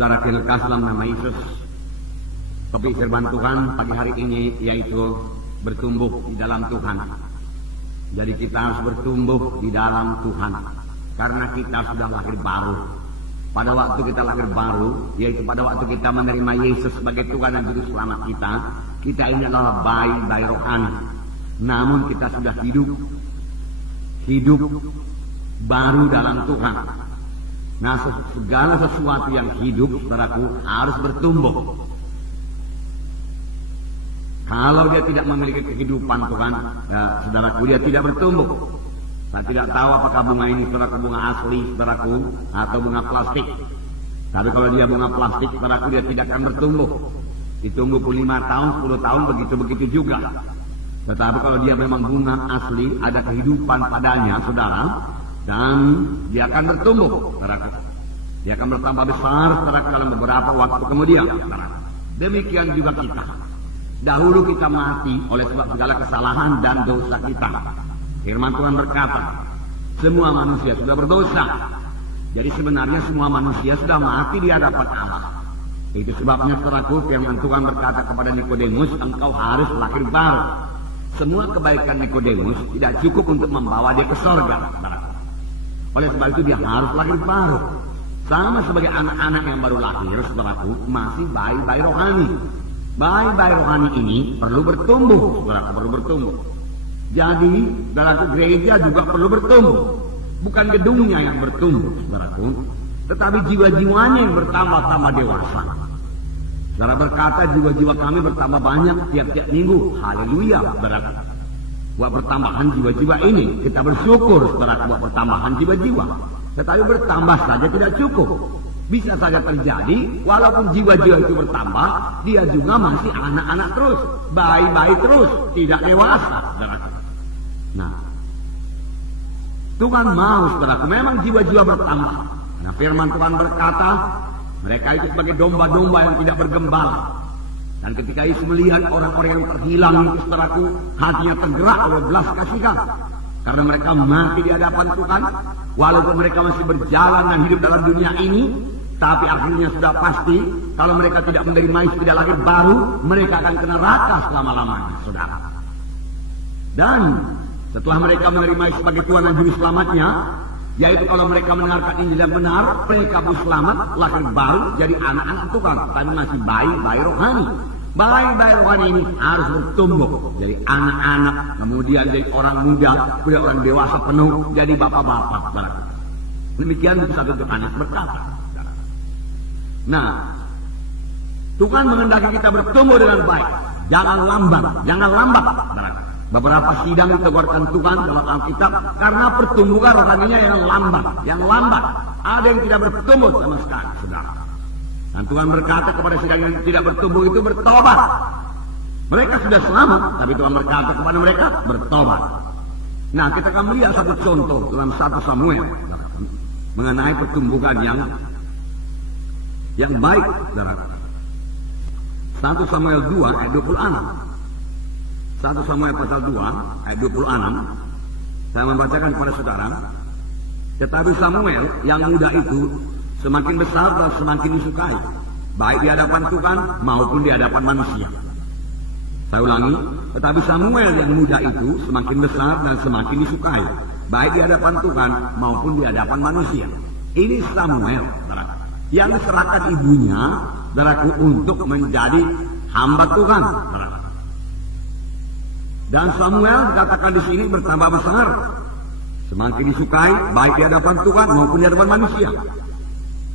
Saudara kekasih dalam nama Yesus, topik firman Tuhan pagi hari ini yaitu bertumbuh di dalam Tuhan. Jadi kita harus bertumbuh di dalam Tuhan, karena kita sudah lahir baru. Pada waktu kita lahir baru, yaitu pada waktu kita menerima Yesus sebagai Tuhan dan Juru Selamat kita ini adalah bayi rohani. Namun kita sudah hidup baru dalam Tuhan. Nah, segala sesuatu yang hidup, saudaraku, harus bertumbuh. Kalau dia tidak memiliki kehidupan Tuhan, ya, saudaraku, dia tidak bertumbuh. Saya tidak tahu apakah bunga ini, saudaraku, bunga asli, saudaraku, atau bunga plastik. Tapi kalau dia bunga plastik, saudaraku, dia tidak akan bertumbuh. Ditunggu 5 tahun, 10 tahun, begitu-begitu juga. Tetapi kalau dia memang bunga asli, ada kehidupan padanya, saudara, dan dia akan bertumbuh, saudara. Dia akan bertambah besar, saudara, dalam beberapa waktu kemudian, saudara. Demikian juga kita. Dahulu kita mati oleh sebab segala kesalahan dan dosa kita. Firman Tuhan berkata, semua manusia sudah berdosa. Jadi sebenarnya semua manusia sudah mati di hadapan Allah. Itu sebabnya, saudaraku, firman Tuhan berkata kepada Nikodemus, engkau harus lahir baru. Semua kebaikan Nikodemus tidak cukup untuk membawa dia ke surga, saudaraku. Oleh sebab itu dia harus lahir baru. Sama sebagai anak-anak yang baru lahir, saudaraku, masih bayi-bayi rohani. Bayi-bayi rohani ini perlu bertumbuh, saudaraku, perlu bertumbuh. Jadi, saudaraku, gereja juga perlu bertumbuh. Bukan gedungnya yang bertumbuh, saudaraku, tetapi jiwa-jiwanya yang bertambah-tambah dewasa. Saudara berkata, jiwa-jiwa kami bertambah banyak tiap-tiap minggu. Haleluya, saudaraku. Buat pertambahan jiwa-jiwa ini, kita bersyukur, saudara, buat pertambahan jiwa-jiwa. Tetapi bertambah saja tidak cukup. Bisa saja terjadi, walaupun jiwa-jiwa itu bertambah, dia juga masih anak-anak terus, bayi-bayi terus, tidak dewasa, saudara. Nah, Tuhan mau, saudara, memang jiwa-jiwa bertambah. Nah, firman Tuhan berkata, mereka itu sebagai domba-domba yang tidak bergembala. Dan ketika Yesus melihat orang-orang yang terhilang itu, saudaraku, hatinya tergerak oleh belas kasihan. Karena mereka mati di hadapan Tuhan, walaupun mereka masih berjalan dan hidup dalam dunia ini, tapi akhirnya sudah pasti, kalau mereka tidak menerima Yesus, tidak lahir baru, mereka akan kena neraka selama-lamanya, saudara. Dan setelah mereka menerima Yesus sebagai Tuhan dan Juru Selamatnya, yaitu kalau mereka mendengarkan Injil yang benar, mereka pun selamat, lahir baru, jadi anak-anak Tuhan. Tapi masih bayi-bayi rohani. Bayi-bayi rohani ini harus bertumbuh, jadi anak-anak, kemudian jadi orang muda, kemudian orang dewasa penuh, jadi bapak-bapak. Demikian bisa untuk anak berkata. Nah, Tuhan menghendaki kita bertumbuh dengan baik. Jangan lambat, jangan lambat. Beberapa sidang diteguhkan Tuhan dalam Alkitab karena pertumbuhan rohaninya yang lambat. Ada yang tidak bertumbuh sama sekali, saudara. Dan Tuhan berkata kepada sidang yang tidak bertumbuh itu bertobat. Mereka sudah selamat, tapi Tuhan berkata kepada mereka bertobat. Nah, kita akan melihat satu contoh dalam 1 Samuel mengenai pertumbuhan yang baik, saudara. 1 Samuel 2 ayat 26. 1 Samuel pasal 2 ayat 26. Saya membacakan kepada saudara. Tetapi Samuel yang muda itu semakin besar dan semakin disukai, baik di hadapan Tuhan maupun di hadapan manusia. Saya ulangi, tetapi Samuel yang muda itu semakin besar dan semakin disukai, baik di hadapan Tuhan maupun di hadapan manusia. Ini Samuel, saudara, yang diserahkan ibunya, saudaraku, untuk menjadi hamba Tuhan, saudara. Dan Samuel dikatakan di sini bertambah besar, semakin disukai, baik di hadapan Tuhan maupun di hadapan manusia.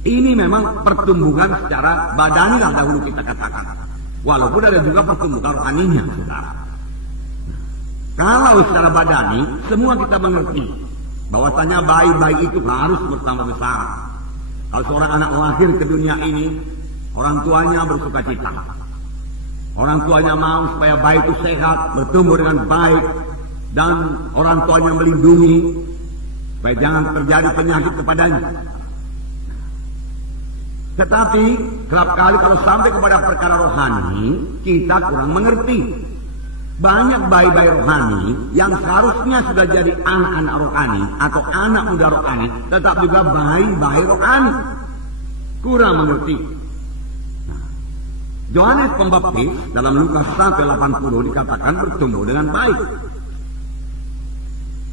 Ini memang pertumbuhan secara badani lah dahulu kita katakan. Walaupun ada juga pertumbuhan rohaninya, saudara. Kalau secara badani, semua kita mengerti bahwasanya bayi-bayi itu harus bertambah besar. Kalau seorang anak lahir ke dunia ini, orang tuanya bersuka cita. Orang tuanya mau supaya bayi itu sehat, bertumbuh dengan baik, dan orang tuanya melindungi supaya jangan terjadi penyakit kepadanya. Tetapi kerap kali kalau sampai kepada perkara rohani, kita kurang mengerti. Banyak bayi-bayi rohani yang seharusnya sudah jadi anak-anak rohani atau anak muda rohani, tetap juga bayi-bayi rohani. Kurang mengerti. Yohanes Pembaptis dalam Lukas 1:80 dikatakan bertumbuh dengan baik.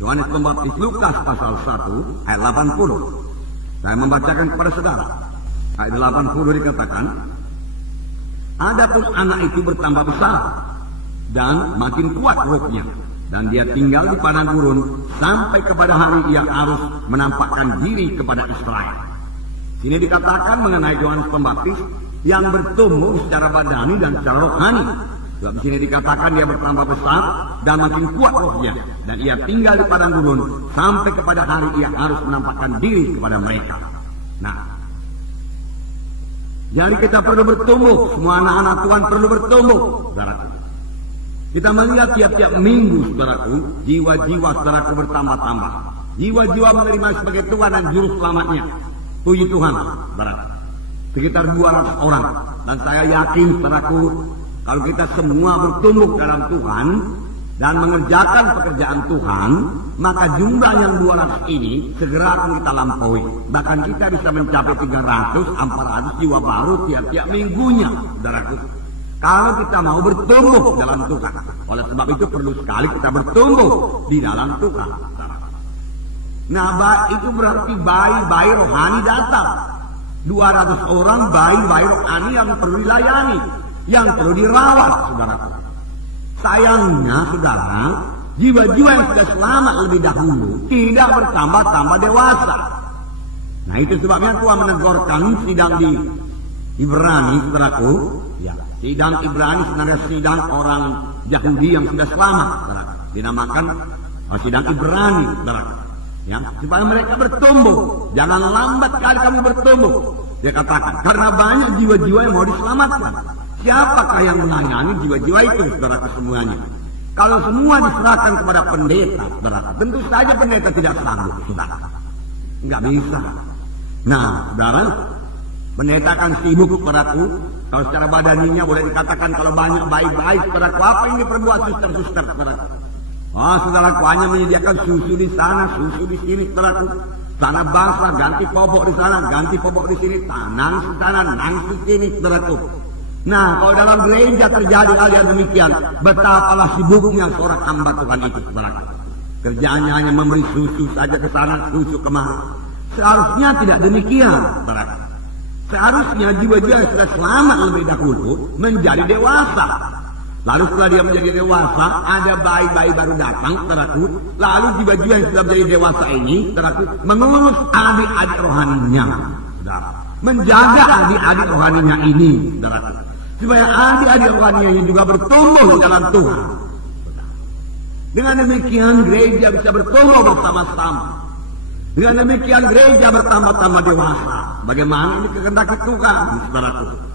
Yohanes Pembaptis Lukas pasal 1 ayat 80. Saya membacakan kepada saudara. Ayat 80 dikatakan, adapun anak itu bertambah besar dan makin kuat rohnya, dan dia tinggal di padang gurun sampai kepada hari ia harus menampakkan diri kepada Israel. Sini dikatakan mengenai Yohanes Pembaptis yang bertumbuh secara badani dan secara rohani. Sebab di sini dikatakan dia bertambah besar dan makin kuat rohnya, dan ia tinggal di padang gurun sampai kepada hari ia harus menampakkan diri kepada mereka. Nah, jadi kita perlu bertumbuh, semua anak-anak Tuhan perlu bertumbuh, saudaraku. Kita melihat tiap-tiap minggu, saudaraku, jiwa-jiwa saudaraku bertambah-tambah. Jiwa-jiwa menerima sebagai Tuhan dan Juru Selamatnya. Puji Tuhan, saudaraku. Sekitar 200 orang. Dan saya yakin, saudaraku, kalau kita semua bertumbuh dalam Tuhan dan mengerjakan pekerjaan Tuhan, maka jumlah yang 200 ini segera akan kita lampaui. Bahkan kita bisa mencapai 300-400 jiwa baru tiap-tiap minggunya, saudaraku. Kalau kita mau bertumbuh dalam Tuhan. Oleh sebab itu perlu sekali kita bertumbuh di dalam Tuhan. Nah, itu berarti bayi-bayi rohani datang. 200 orang bayi-bayi rohani yang perlu dilayani, yang perlu dirawat, saudara. Sayangnya, saudara, jiwa-jiwa yang sudah selamat lebih dahulu tidak bertambah-tambah dewasa. Nah, itu sebabnya Tuhan menegurkan sidang di Ibrani, saudaraku. Ya, sidang Ibrani sebenarnya sidang orang Yahudi yang sudah selamat, saudaraku. Dinamakan sidang Ibrani, saudaraku. Ya, supaya mereka bertumbuh. Jangan lambat kali kamu bertumbuh. Dia katakan, karena banyak jiwa-jiwa yang mau diselamatkan. Siapakah yang melayani jiwa-jiwa itu, saudara semuanya? Kalau semua diserahkan kepada pendeta, saudara, tentu saja pendeta tidak sanggup, saudara. Enggak bisa. Nah, saudara, pendeta akan sibuk, saudaraku. Kalau secara badaninya boleh dikatakan kalau banyak baik-baik, saudaraku, apa yang diperbuat suster-suster, saudaraku? Saudaraku hanya menyediakan susu di sana, susu di sini, saudaraku. Sana basah, ganti popok di sana, ganti popok di sini, tanang di sana, nangis di sini, saudaraku. Nah, kalau dalam gereja terjadi hal yang demikian, betapalah sibuknya seorang hamba Tuhan itu, saudaraku. Kerjaannya hanya memberi susu saja ke sana, susu kemari. Seharusnya tidak demikian, saudaraku. Seharusnya jiwa-jiwa yang sudah selamat lebih dahulu menjadi dewasa. Lalu setelah dia menjadi dewasa, ada bayi-bayi baru datang, saudaraku. Lalu jiwa-jiwa yang sudah menjadi dewasa ini, saudaraku, mengurus adik-adik rohaninya, saudara. Menjaga adik-adik rohaninya ini, saudaraku. Supaya adik-adik rohaninya ini juga bertumbuh dalam Tuhan. Dengan demikian gereja bisa bertumbuh bersama-sama. Dengan demikian gereja bertambah-tambah dewasa. Bagaimana ini kehendak Tuhan, saudaraku.